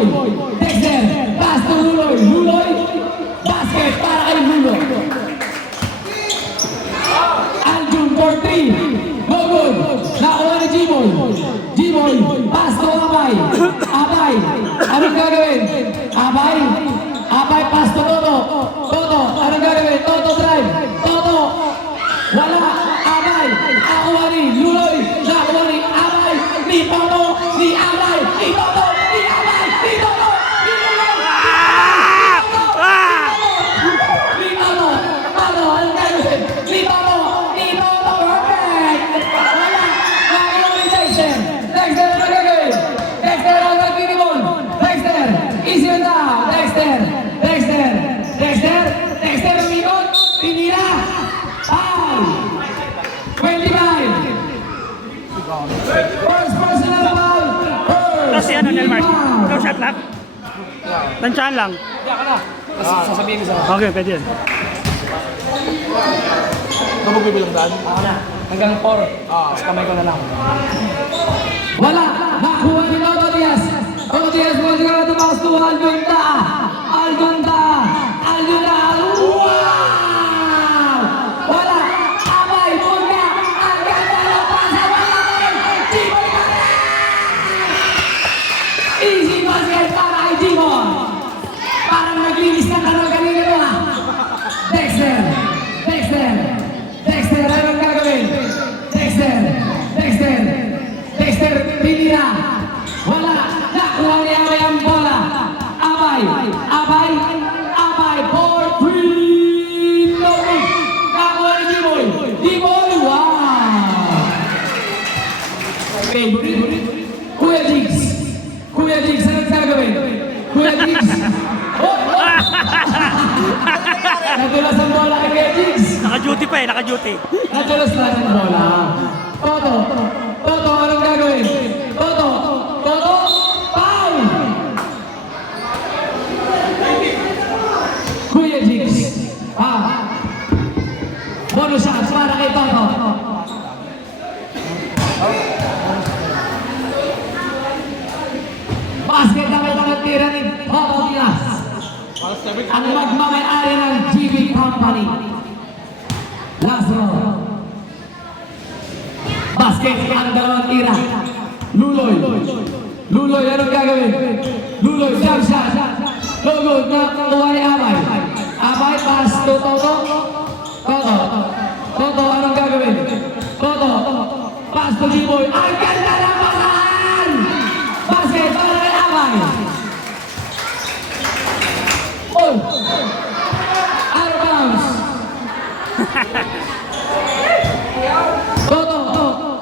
G-Boy. Dexter, pass to Luloy. Luloy, basket para kay Luloy. Aljun for 3. No good. Nakuha ni G-Boy. G-Boy, pass to Abay. Abay, anong gagawin? Abay, Abay, pass to Toto. Toto, anong gagawin? Toto drive. Toto, wala. Abay, nakuha ni Luloy. Nakuha ni Abay. Ni Toto, ni Abay. Ni Toto, ni Abay. Ni Toto, ni Luloy. Ni Toto, Toto, anong gagawin? Ni Toto, ni Toto, perfect. Wala. Nakuha ni Dexter. Dexter, anong gagawin? Dexter, ang nagpinibon. Dexter, easy on down. Dexter, Dexter, Dexter, Dexter, umikot. Pinira. Foul. 25. First personal foul. Tapos si ano, Nelmar? Ikaw shot lang? Tansyahan lang. Sasabihin ko sa Okay, pwede yun. Ito magbibilang daan? Ako na. Hanggang 4. Sa kamay ko na lang. Wala. Nakuha ni Toto Diaz. Toto Diaz mo siguro tumakas to Algonda. Algonda. Algonda. Wow! Wala. Abay. Punta. Ang ganda ng pasa. Wala. G-Boy ka na! Easy basket para kay G-Boy. Parang naglinis na tanong kanina mo ha. Dexter. Dexter. Dexter. Anong gagawin? Dexter. Dexter. Dexter. Pinira. Wala. Nakuha ni Abay ang bola. Abay. Abay. Abay. 4-3. No good. Nakuha ni G-Boy. G-Boy. Wow. Favorite. Kuya Jigs. Kuya Jigs. Anong gagawin? Kuya Jigs. Oh! Nadulas ang bola kay Kuya Jigs. Naka-duty pa eh, naka-duty. Nadulas lang ang bola. Toto. Toto, anong gagawin? Toto. Toto. Foul! Kuya Jigs. Bonus shots para kay Toto. Basket na may tira ni Toto Diaz. Ang magmamayari ng GB Company. Last round. Basket ang dalawang tira. Luloy. Luloy, anong gagawin? Luloy, jump shot. No good, nakuha ni Abay. Abay, pass to Toto. Toto. Toto, anong gagawin? Toto. Pass to G-Boy. Ang ganda ng pasahan! Basket para kay Abay. Oh! Out of bounds. Toto,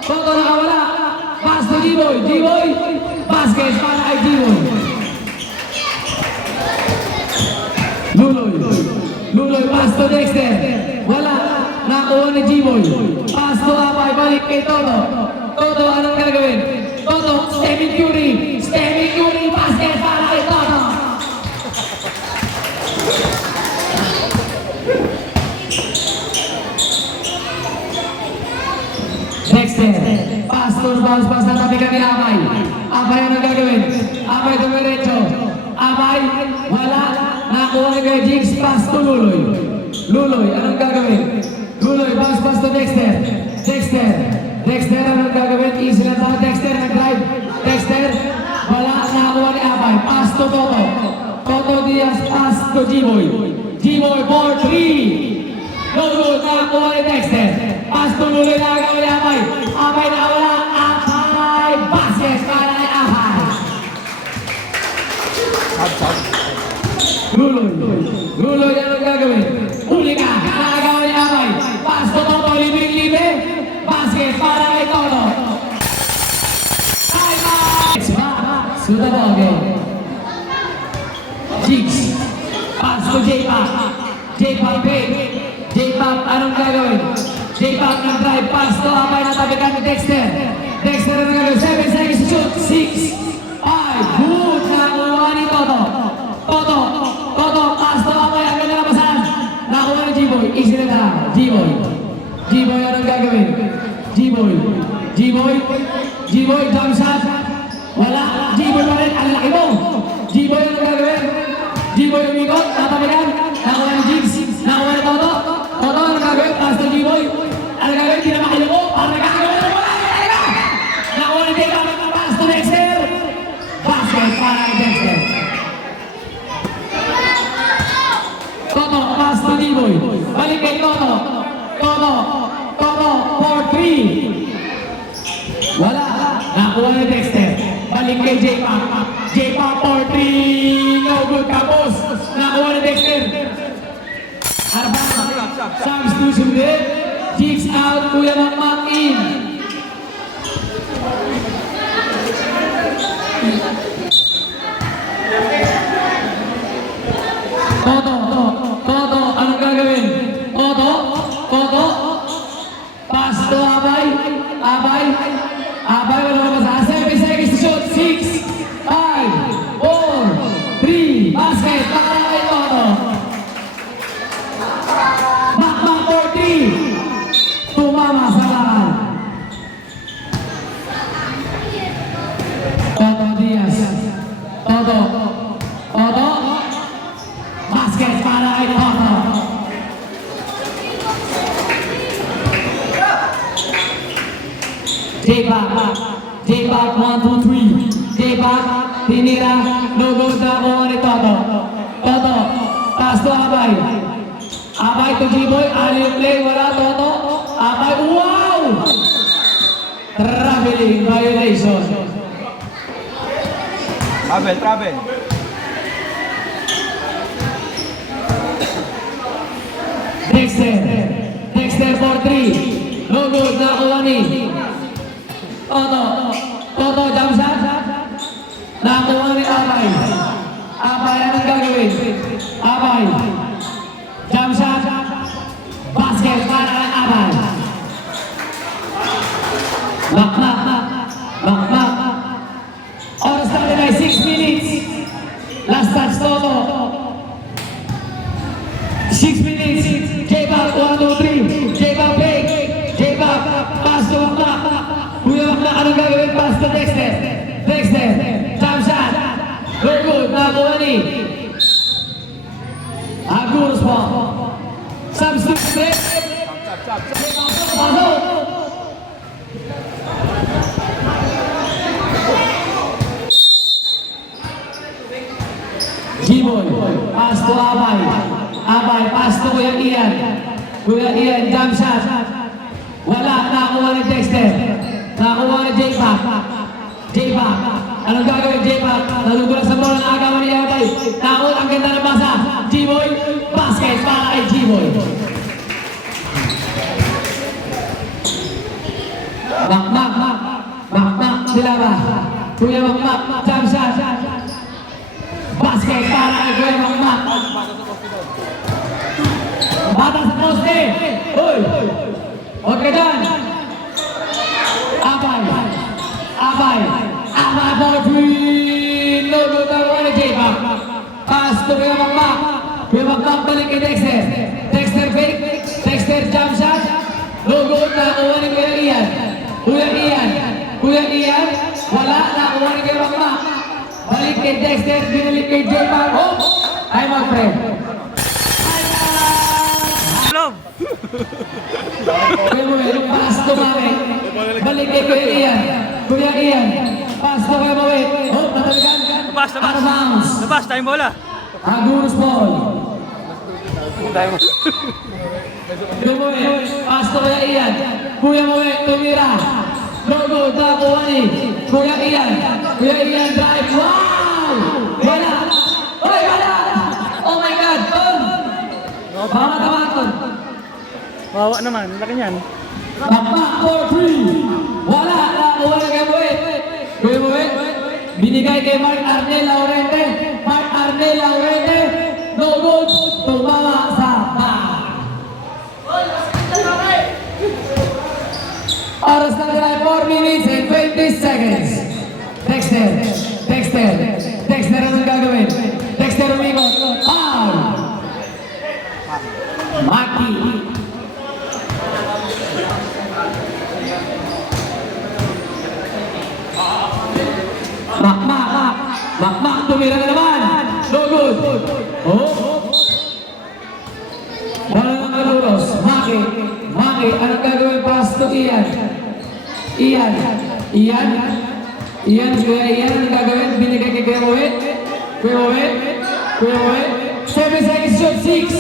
Toto nakawala. Pass to G-Boy. G-Boy, basket para kay G-Boy. Luloy. Luloy, pass to Dexter. Wala. Nakuha ni G-Boy. Pass to Abay. Balik kay Toto. Toto, anong gagawin? Toto, Stephen Curry. Stephen Curry, basket para kay Toto. Dexter, pass to bounce pass na tabi kami Abay. Abay anong gagawin? Abay dumiretso. Abay, wala. Nakuha ni kay Jigs, pass to Luloy. Luloy, anong gagawin? Luloy, bounce pass to Dexter. Dexter, Dexter, anong gagawin? Easy na tao, Dexter, nag-drive. Dexter, wala. Nakuha ni Abay, pass to Toto. Toto Diaz, pass to G-Boy. G-Boy, 4-3. No good, nakakuha ni Dexter. Pass to Luloy, nakagawa ni Abay. Abay nakawala. Abay, basket para ni Abay. Luloy. Luloy, anong gagawin? Huli ka, nakagawa ni Abay. Pass to Toto, libre-libre. Basket para kay Toto. Time out! Suda ball game. Jigs. Pass to J-Pop. J-Pop, J-Pop, anong gagawin? J-Pop ng drive, pass to Abay na tabikan ni Dexter. Dexter, anong gagawin? 7 seconds to shoot. 6, 5, good. Nakuha ni Toto. Toto, Toto, pass to Abay. Ang ganda na pasahan. Nakuha ni G-Boy. Easy na lang. G-Boy. G-Boy, anong gagawin? G-Boy. G-Boy. G-Boy, jump shot. Wala. G-Boy pa rin. Ang laki mo. G-Boy ang gagawin. G-Boy umikot, tatabigan. Nakuha ni Jigs. Nakuha ni Toto. Toto ang gagawin, pass to G-Boy. Ang gagawin, di na makayuko. Para nagkakagawin na wala. Nakuha ni J-Boy, pass to Dexter. Basket para ni Dexter. Toto, pass to G-Boy. Balik kay Toto. Toto for 3. Wala. Nakuha ni Dexter. Balik kay J-Pac. J-Pac for 3. No good kapos. Nakuha ni Dexter. Arba. Substitution din. Jigs out. Kuya Makmak in. Toto, anong gagawin? Toto, pass to Abay, wala mabasa, 7 seconds to shoot, 6, 5, 4, 3, basket, para kay Toto. Makmak for 3, tumama sa lahat. Toto Diaz, Toto, basket para kay Toto. J-Pac, 1, 2, 3. J-Pac, tinira, no goes na kuha ni Toto. Toto, pass to Abay. Abay to G-Boy, alley play, wala Toto. Abay, wow! Traveling violation. Travel. Dexter for 3. No good, nakuha ni Toto, jump shot. Nakuha ni Abay. Abay, anong gagawin? Abay. Jump shot. Basket para kay Abay. Makmak. Oras na rin ay 6 minutes. Last touch Toto. 6 minutes. J-Pac, 1, 2, 3. J-Pac break. J-Pac, pass to Makmak. Kuya Makmak, anong gagawin? Pass to Dexter. Jump shot. No good. Nakuha ni Aguros po. Substitute break. Pasok. G-Boy, pass to Abay. Pass to Kuya Ian, jump shot. Wala, nakuha ni Dexter. Nakuha ni J-Pac. Anong gagawin J-Pac? Nalugulang sa bola, nakagawa ni Abay. Nakuha, ang ganda ng basa. G-Boy, basket para kay G-Boy. Makmak, sila ba? Kuya Makmak, jump shot. Basket para kay Kuya Makmak. Bata sa poste. Hoy! Huwag ka dyan. Abay for 3. No good na kuha ni J-Pac. Pass to Kuya Makmak. Kuya Makmak balik kay Dexter. Dexter fake. Dexter jump shot. No good na kuha ni Kuya Ian. Kuya Ian. Wala na kuha ni Kuya Makmak. Balik kay Dexter. Binalik kay J-Pac. Oh! Ay mag-pre. Love. Pass to Mame. Balik kay Kuya Ian. Pass to Kuya Mame. Oh, nataligan. Labas. Out of bounds. Labas, tayong bola. Aguros ball. Kuya Mame. Pass to Kuya Ian. Kuya Mame, tumira. No good. Nakuha ni Kuya Ian. Drive. Wow! Wala. Hoy, wala! Oh my God, Ton! Tama, Ton. Wawa naman, laki niyan. Makmak for 3. Wala. Nakuha ni Kuya Mame. Binigay kay Mark Arnel Laurente. No good. Tumama sa back. Oras na nila 4 minutes and 20 seconds. Dexter, anong gagawin? Dexter umikot. Foul! Maki. Makmak. Makmak, tumira na naman. No good. Oh. Wala nang maluros. Maki. Maki, anong gagawin pass to Ian? Ian. Ian. Ian, Kuya Ian, anong gagawin? Binigay kay Kuya Moe. Kuya Moe. Kuya Moe. 7 seconds shot. 6,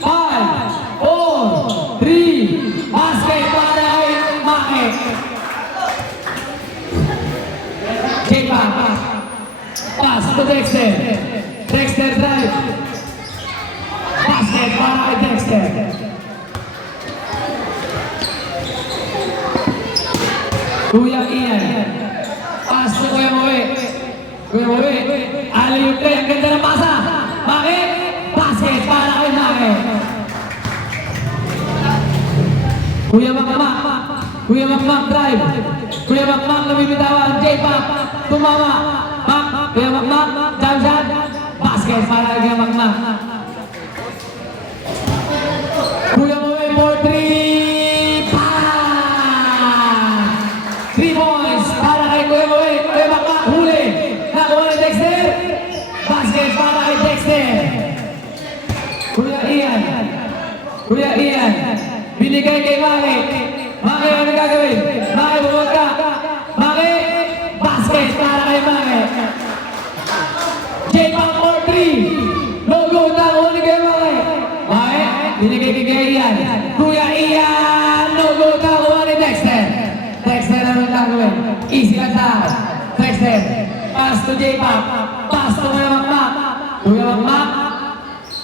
5, 4, 3, basket para kay Maki. J-Pa. Pass to Dexter. Dexter drive. Basket para kay Dexter. Kuya Ian. Pass to Kuya Moe. Kuya Moe. Alley-oop play. Ang ganda ng pasa. Bakit? Basket para kay Maki. Kuya Makmak. Kuya Makmak drive. Kuya Makmak nabibitawan. J-Pop. Tumama. Kuya Makmak. Jump shot. Basket para kay Kuya Makmak. Kuya Moe for 3. Pass! 3 points para kay Kuya Moe. Kuya Makmak huli. Nakuha ni Dexter. Basket para kay Dexter. Kuya Ian. Kuya Ian. Binigay kay Maki. Maki, ano gagawin? Maki, bumot ka. Maki, basket para kay Maki. J-Pop for 3. No good na. Huli kay Maki. Maki, binigay kay Kuya Ian. Kuya Ian, no good na. Kuha ni Dexter. Dexter, ano gagawin? Easy lang sa Dexter. Pass to J-Pop. Pass to Kuya Makmak. Kuya Makmak.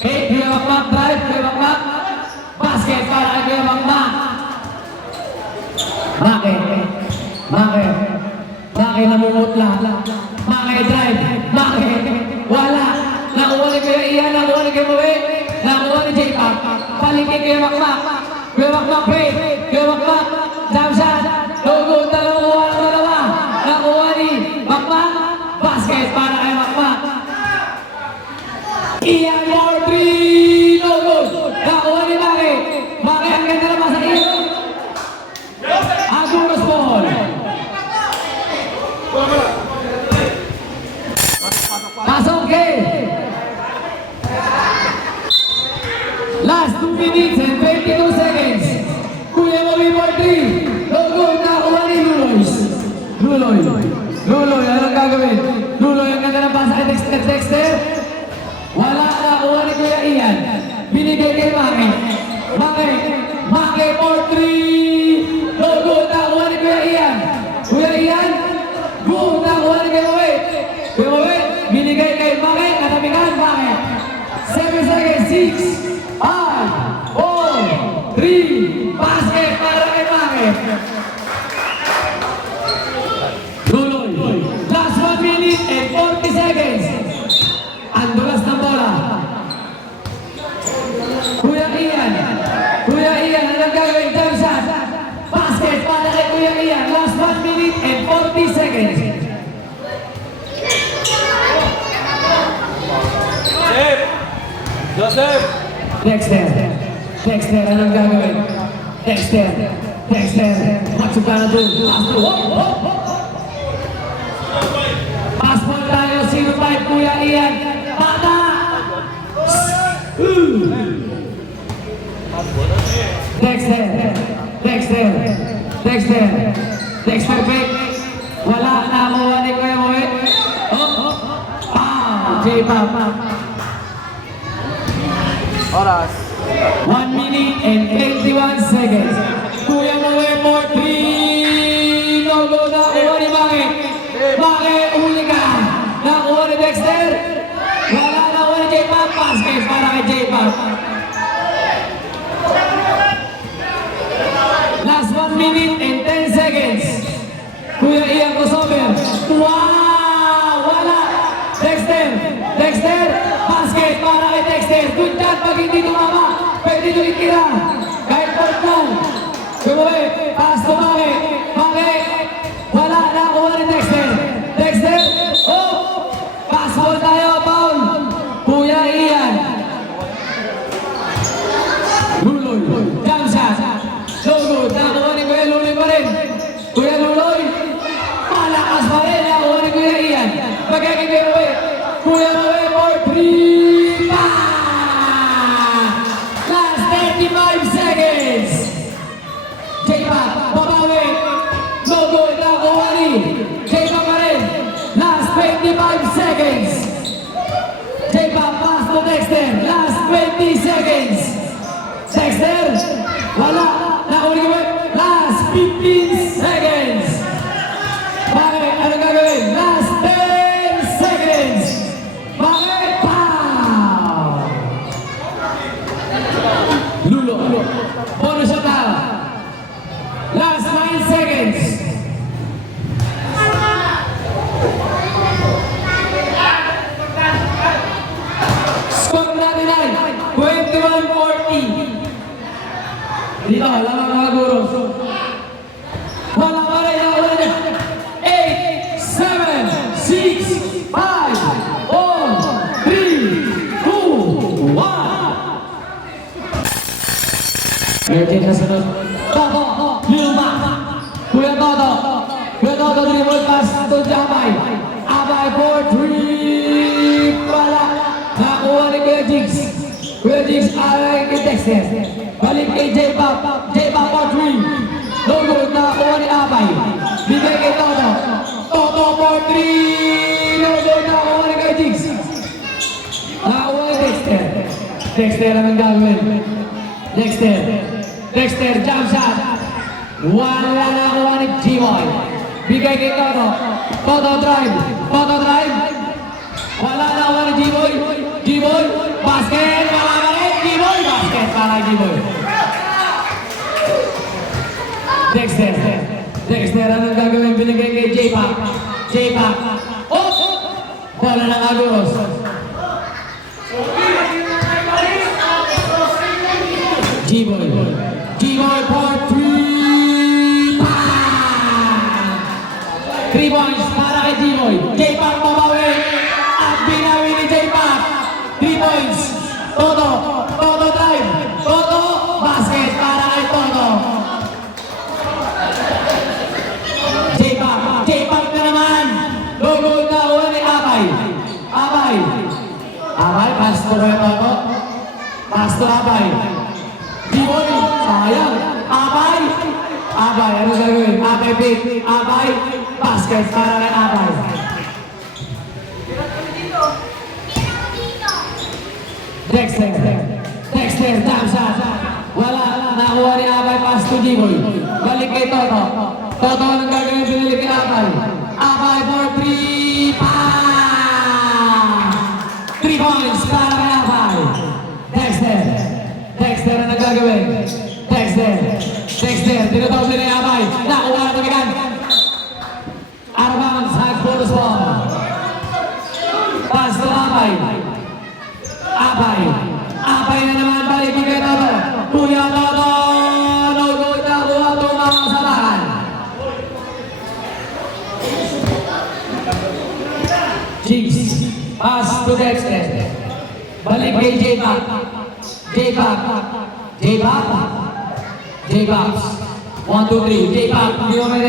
Hey, Kuya Makmak drive. Kuya Makmak. Basket para kay Kuya Makmak. Maki. Maki. Maki namumutla. Maki drive. Maki. Wala. Nakuha ni Kuya Ian. Nakuha ni Kuya Moe. Nakuha ni J-Pop. Paligid Kuya Makmak. Kuya Makmak wait. Kuya Makmak. Jump shot. No good. Nakuha ng dalawa. Nakuha ni Makmak. Basket para kay Makmak. Ian for 3. No good. Nakuha ni Maki. Maki ang ganda naman sa iyo. Aguros ball. Pasok kay. Last 2 minutes and 22 seconds. Kuya Moe for 3. No good. Nakuha ni Luloy. Luloy. Luloy, anong gagawin? Luloy ang ganda ng pasa kay Dexter. Wala na kuha ni Kuya Ian. Binigay kay Maki. Maki. Maki for 3. No good na kuha ni Kuya Ian. Kuya Ian. Good na kuha ni Kuya Moe. Kuya Moe. Binigay kay Maki. Katabihan Maki. 7 seconds. 6, 5, 4, 3. Basket para kay Maki. Luloy. Last 1 minute and 40 seconds. Ang dulas ng bola. Kuya Ian. Kuya Ian, anong gagawin? Jump shot. Basket para kay Kuya Ian. Last 1 minute and 40 seconds. Joseph! Dexter. Dexter, anong gagawin? Dexter. Dexter. Maksud ka na doon. Pass to. Pass ball tayo. 0-5 Kuya Ian. Bata! Dexter. Dexter. Dexter. Dexter back. Wala na kuha ni Kuya Moe. J-Pop. Oras. 1 minute and 21 seconds. Kuya Moe for 3. No go na kuha ni Maki. Maki, uli ka. Nakuha ni Dexter. Wala na kuha ni J-Pop. Basket para kay J-Pop. Last 1 minute and 10 seconds. Kuya Ian Kosover. Wow! Wala! Dexter! Dexter! Basket para kay Dexter. Good job pag hindi tumama. Pwede nyo itira. Kahit point lang. Kumoy, pass to Maki. Maki! Wala na kuha ni Dexter. Dexter! Oh! Pass ball tayo, foul. Kuya Ian. Luloy. Jump shot. No good. Nakuha ni Kuya Luloy pa rin. Kuya Luloy. Malakas pa rin. Nakuha ni Kuya Ian. Pagkakit Kuya Luloy. 25 seconds. J-Pop, pass to Dexter. Last 20 seconds. Dexter, wala. Nakunin mo. Last 15 seconds. Bakit? Ano gagawin? Last 10 seconds. Bakit? Pow! Lulo. Bonus shot na. Last 9 seconds. Score natin ay 21-40. Dito, lamang mga guro. Wala pa rin na ulit. 8, 7, 6, 5, 4, 3, 2, 1. Merkin na sunod. Toto, Luma. Kuya Toto. Kuya Toto, dribble pass to Jabay. Abay for 3. Wala. Nakuha ni Kuya Jigs. Kuya Jigs ay kay Dexter. Balik kay J-Pop. J-Pop for 3. No good. Nakuha ni Abay. Bigay kay Toto. Toto for 3. No good. Nakuha ni Kuya Jigs. Nakuha ni Dexter. Dexter ang gagawin. Dexter. Dexter, jump shot. Wala nakuha ni G-Boy. Bigay kay Toto. Toto drive. Toto drive. Wala nakuha ni G-Boy. G-Boy. Basket. Wala ka rin. G-Boy. Basket para G-Boy. Dexter. Dexter, anong gagawin? Binigay kay J-Pop. J-Pop. Oh! Wala ng Aguros. G-Boy. G-Boy for 3. Bang! 3 points para kay G-Boy. J-Pop mabawi. At binawi ni J-Pop. 3 points. Toto. Toto drive. Toto. Basket para kay Toto. J-Pop. J-Pop na naman. Logo na uwan ni Abay. Abay. Abay. Pass to kay Toto. Pass to Abay. G-Boy, sayang. Abay. Abay, ano gagawin? Abay pick. Abay. Basket para kay Abay. Dexter. Dexter, jump shot. Wala. Nakuha ni Abay. Pass to G-Boy. Balik kay Toto. Toto, anong gagawin? Binili kay Abay. Abay for 3. Pang! 3 points para kay Abay. Dexter. Dexter ang nagagawin. Dexter. Dexter. Tinutoble ni Abay. Nakuha na tumigan. Arbang sa bonus ball. Pass to Abay. Abay. Abay na naman. Balik kay Toto. Kuya Toto. No good na. Kuha tumang sa bahan. Jigs. Pass to Dexter. Balik kay J-Pop. J-Pop. J-Pop. J-Pop. 1, 2, 3. J-Pop. Hindi mo may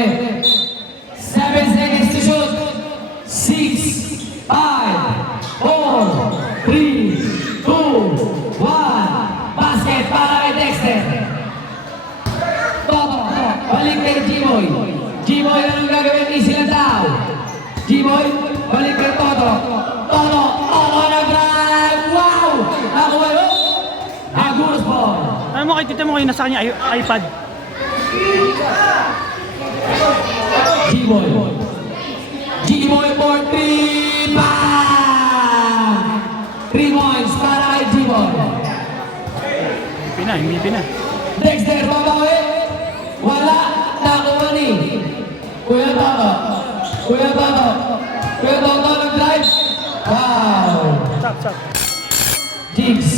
7 seconds to shoot. 6, 5, 4, 3, 2, 1. Basket para kay Dexter. Toto. Balik kay G-Boy. G-Boy, anong gagawin? Easy lang daw. G-Boy. Balik kay Toto. Toto. Toto nag-drive. Wow! Nakuha yun. Aguros po. Ano mo kay tita mo kayo nasa kanya iPad? G-Boy. G-Boy for 3. Bang! 3 points para kay G-Boy. Hindi na. Dexter, babawi. Wala. Nakuha ni Kuya Toto. Kuya Toto. Kuya Toto nag-drive. Wow! Stop. Jigs.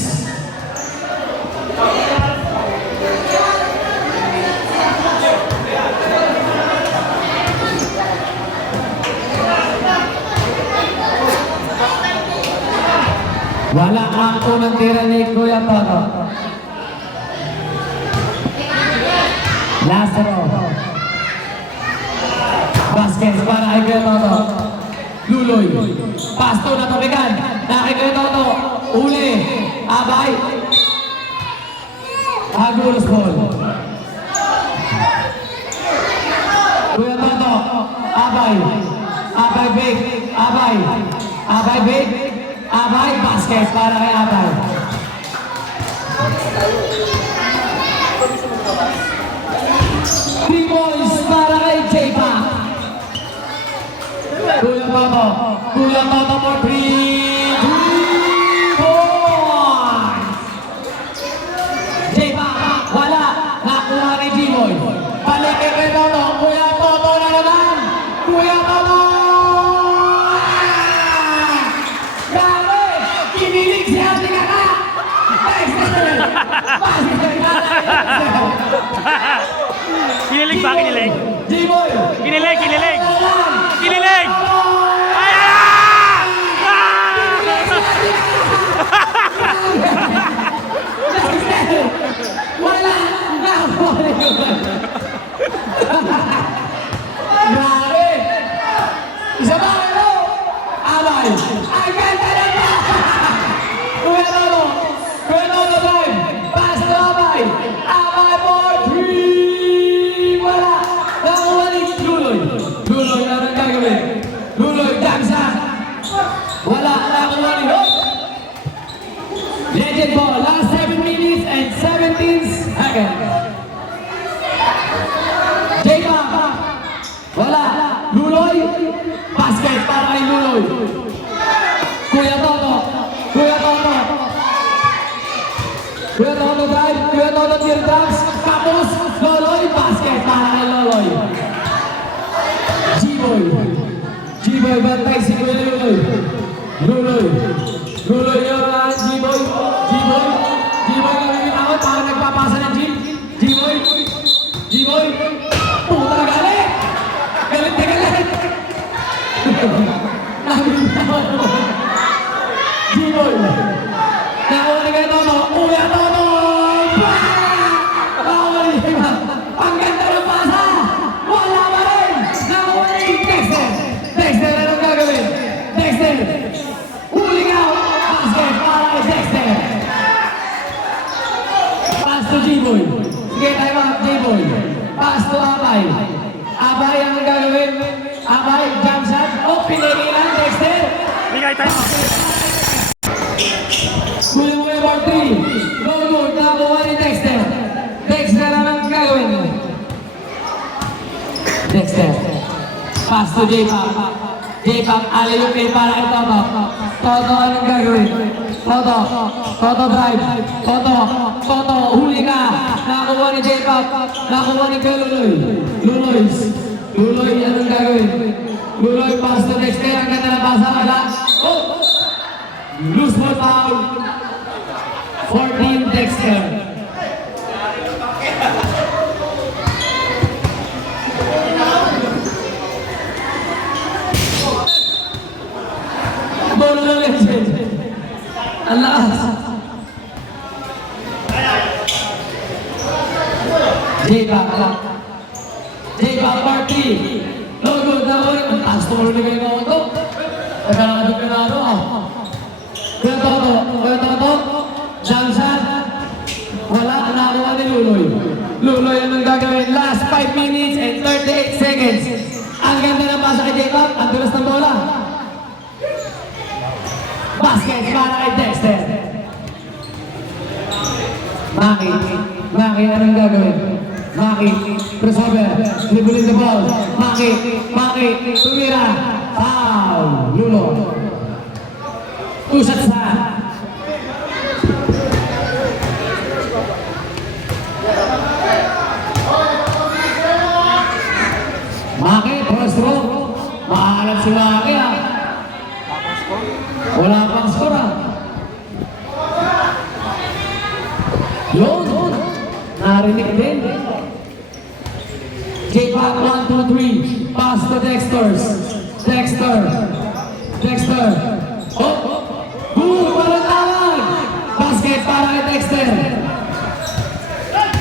Wala ang unang tira ni Kuya Toto. Last row. Basket para kay Kuya Toto. Luloy. Pasto na tumigan. Na kay Kuya Toto. Uli. Abay. Agulos ball. Kuya Toto. Abay. Abay, Vic. Abay. Abay, Vic. Abay, basket para kay Abay. Three points para kay J-Pac. Kuya Toto. Kuya Toto for three. 3 points. J-Pac, wala. Nakuha ni G-Boy. Balik kay Toto. Kuya Toto na naman. Kuya Toto. Grabe! Kinilig si Ate Kaka. Kinilig ba? Kinilig? G-Boy. Kinilig, kinilig! Kinilig! Ay, ay, ah! Wala! Grabe! Isa ba kayo? Abay! Ang ganda na ba? Kuya Toto! Kuya Toto drive! Pass to Abay! Abay for 3! Wala! Nakuha ni Luloy! Luloy, ano ang gagawin? Luloy, jump shot! Wala! Nakuha ni Hope! Legend ball, last 7 minutes and 17 seconds. J-Pac, wala. Luloy, basket para kay Luloy. Kuya Toto, Kuya Toto. Kuya Toto drive, Kuya Toto teardrops. Tapos, Loloy, basket para kay Loloy. G-Boy, G-Boy, bantay si Kuya Luloy. Luloy, Luloy yun lang, G-Boy, G-Boy, G-Boy gagawin ako, parang nagpapasa ng G, G-Boy, G-Boy, puta galit, galit na galit, G-Boy, nakuha ni kayo Toto, Kuya Toto, nakuha ni Iba, ang ganda ng pasa, wala pa rin, nakuha ni Dexter, Dexter, anong gagawin? Dexter, huling out, basket para kay Dexter. Pass to G-Boy. Sige, time out, G-Boy. Pass to Abay. Abay, anong gagawin? Abay, jump shot. Oh, pinilihan, Dexter. Bigay tayo. Kuya for 3. Go good, nakuha ni Dexter. Dexter, anong gagawin? Dexter. Pass to J-Pac. J-Pac, alley-oop para kay Toto. Toto, anong gagawin? Toto, Toto drive. Toto, Toto, huli ka. Nakuha ni J-Pac. Nakuha ni Luloy. Luloy, Luloy, anong gagawin? Luloy, pass to Dexter. Ang ganda na pasa. Wala. Oh! Loose ball foul. 14 Dexter. Bola na legend. Ang lakas. J-Pac. J-Pac party. Logo, nakuha. Ang taas tumulong kayo mo ito. Nagkakalabig ka na ano ah. Kuya Toto. Kuya Toto. Jump shot. Wala. Nakuha ni Luloy. Luloy, anong gagawin? Last 5 minutes and 38 seconds. Ang ganda na pasa kay J-Pac. Ang dulas ng bola. Basket para kay Dexter. Maki, Maki, anong gagawin? Maki, crossover, dribbling the ball. Maki, tumira. Foul, Lulo. Usat sa. Maki, first row. Maalat si Maki ah. Wala pang score ah. Yun. Narinig din. J-Pac 1, 2, 3. Pass to Dexter. Dexter. Oh. Walang tawag. Basket para kay Dexter.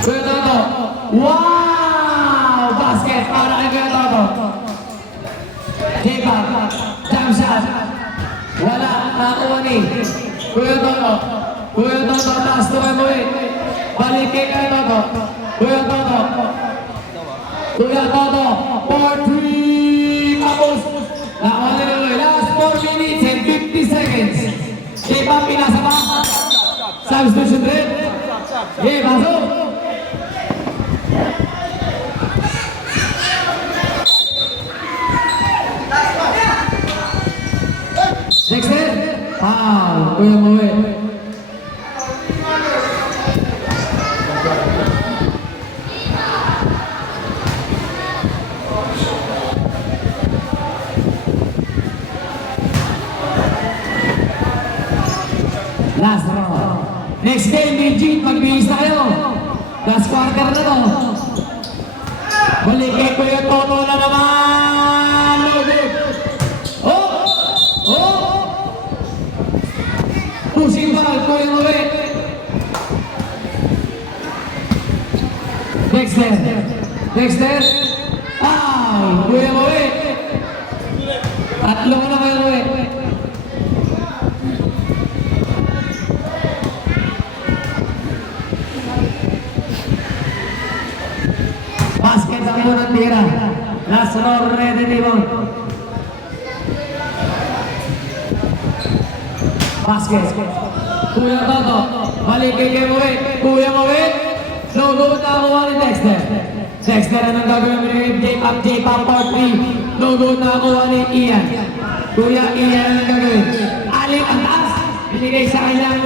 Kuya Toto. Wow! Basket para kay Kuya Toto. J-Pac. Jump shot. Wala, nakuha ni Kuya Toto. Kuya Toto, taas to kayo eh. Balik kay Kuya Toto. Kuya Toto, for 3. Tapos, J-Pop, pinasa pa. Substitution rin. Okay, pasok. Dexter. Kuya Moe. Last round. Next game, Eugene, magbihis na kayo. Last quarter na to. Balik kay Kuya Toto na naman. No good. Oh! Oh! Pushing ball, Kuya Moe. Dexter. Dexter. Kuya Moe. Tatlo mo na Kuya Moe. Basket sa unang tira. Last round, ready, Devon. Basket. Kuya Toto. Balik kay Moe. Kuya Moe. No good na kuha ni Dexter. Dexter, anong gagawin ni J-Pop part 3. No good na kuha ni Ian. Kuya Ian, anong gagawin? Aling ang taas. Binigay sa kanya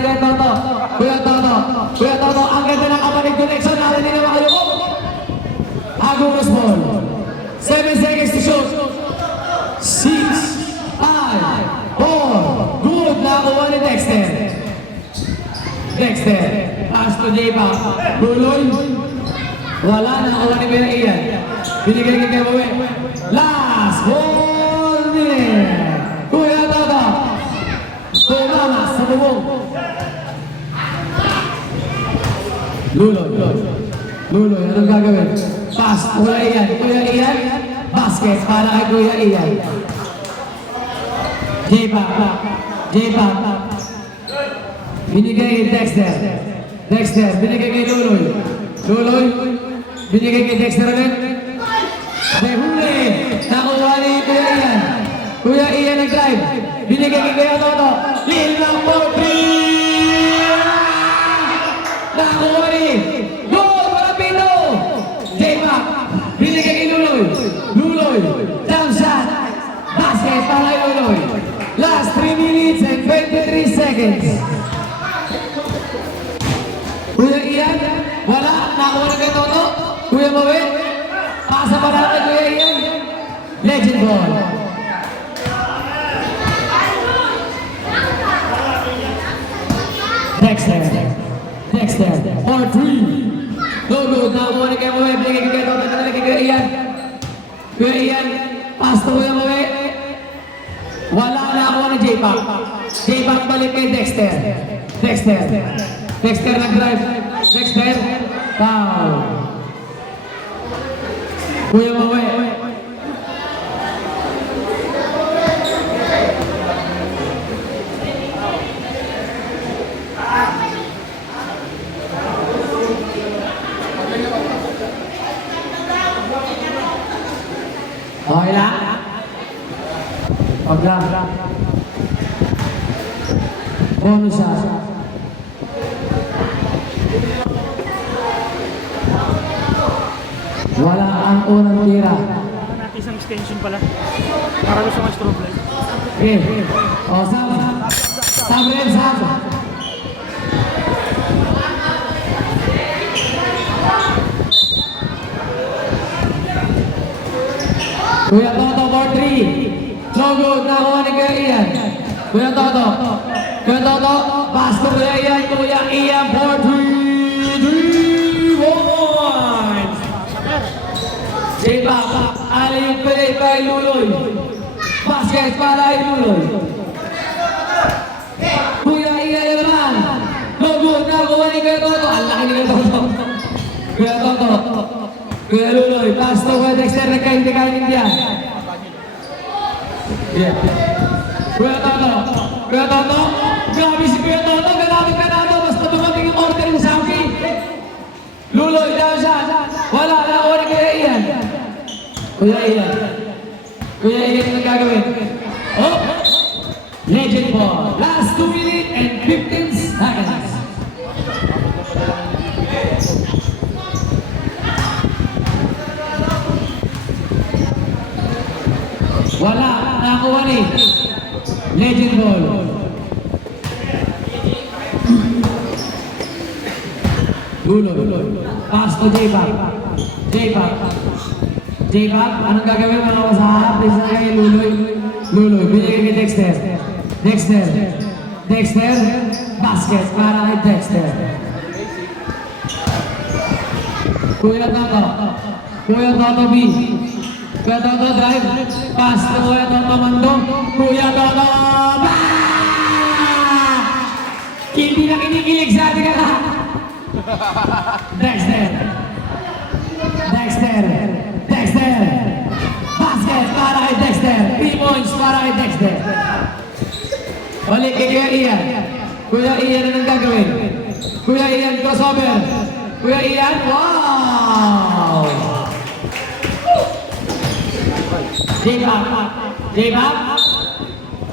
kay Toto. Kuya Toto. Kuya Toto, ang ganda ng kapatid connection natin din naman kayo. Agumos ball. 7 seconds to shoot. 6, 5, 4. Good na kuha ni Dexter. Dexter. Pass to J-Pop. Buloy. Wala na kuha ni Kuya Ian. Binigay kay Moe. Last 1 minute. Kuya Toto. Tumamas sa bubong. Luloy. Luloy, anong gagawin? Pass, Kuya Ian. Kuya Ian, basket para kay Kuya Ian. J-Pop. J-Pop. Binigay kay Dexter. Dexter, binigay kay Luloy. Luloy, binigay kay Dexter ulit. May huli. Nakuha ni Kuya Ian. Kuya Ian nag-drive. Binigay kay Kuya Toto. Lil number 3. Nakuha ni J-Pop, binigay kay Luloy. Luloy, jump shot. Basket para kay Luloy. Last 3 minutes and 23 seconds. Kuya Ian, wala. Nakuha na kay Toto. Kuya Moe, pasa pa na kay Kuya Ian. Legend ball. Dexter. Dexter, 4-3. No good, nakuha ni Kuya Moe, binigay kay Toto, binigay kay Kuya Ian. Kuya Ian, pass to Kuya Moe. Wala na nakuha ni J-Pop. J-Pop balik kay Dexter. Dexter. Dexter nag-drive. Dexter, foul. Kuya Moe. Okay lang? Pag lang. Bonus siya. Wala ang unang tira. Natin isang extension pala. Para gusto ko strobe light. Okay. O, Sam. Sam rin, Sam. Kuya Toto, 4-3. No good, nakuha ni Kuya Ian. Kuya Toto. Kuya Toto, pass to Kuya Ian. Kuya Ian, 4-3. 3 points. J-Pop, aling play kay Luloy. Basket para kay Luloy. Kuya Ian naman. No good, nakuha ni Kuya Toto. Ang laki ni Kuya Toto. Kuya Toto. Kuya Luloy, pass to Kuya Dexter, nagkahinti-kahinti yan. Yeah. Kuya Toto, Kuya Toto, grabe si Kuya Toto, ganado, basta dumating yung order ng Sampi. Luloy, down siya, wala, nakuha ni Kuya Ian. Kuya Ian, yung gagawin. Oh! Legend ball. Last 2 minutes and 15 seconds. Wala, nakakuha ni. Legend ball. Luloy. Pass to J-Pop. J-Pop, anong gagawin mo na sa harap? Please na kay Luloy. Binigay kay Dexter. Dexter, basket para kay Dexter. Kuya Toto B. Kuya Toto drive. Pass to Kuya Toto Mando. Kuya Toto. Hindi na kinikilig sa ating ka. Dexter. Basket para kay Dexter. 3 points para kay Dexter. Balik kay Kuya Ian. Kuya Ian, anong gagawin? Kuya Ian, crossover. Kuya Ian, wow! J-Pop.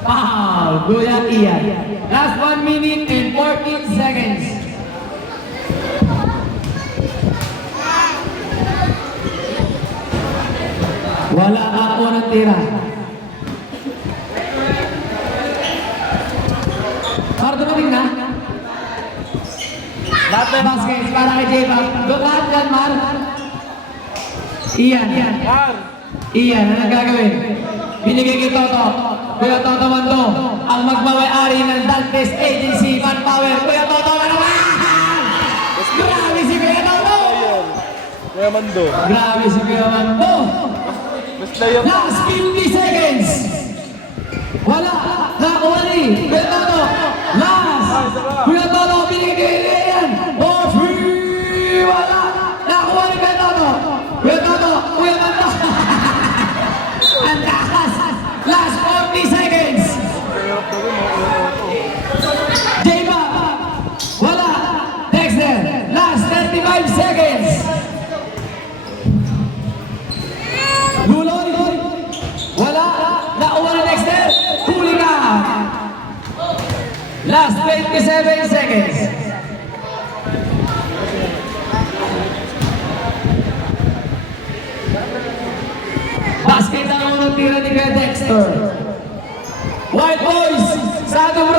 Wow, Kuya Ian. Last 1 minute and 14 seconds. Wala ako ng tira. Para dumating na. Baskets para kay J-Pop. Lahat yan, Mar. Ian, anong gagawin? Binigay kay Toto. Kuya Toto Mando, ang magmamay-ari ng Dantes Agency Manpower. Kuya Toto, ano ba? Grabe si Kuya Toto! Kuya Mando. Grabe si Kuya Mando! Basta yung... Last 50 seconds! Wala! Nakuha ni Kuya Toto! Last! Kuya Toto, binigay kay Ian! Oh, free! Wala! Nakuha ni Kuya Toto! Kuya Toto! Kuya Mando! Ang takas! Last 40 seconds! J-Pop! Wala! Dexter! Last 35 seconds! Luloy! Wala! Nakuha ni Dexter! Huli ka! Last 27 seconds! Basket ang unang tira ni Kuya Dexter. White boys! Sa ating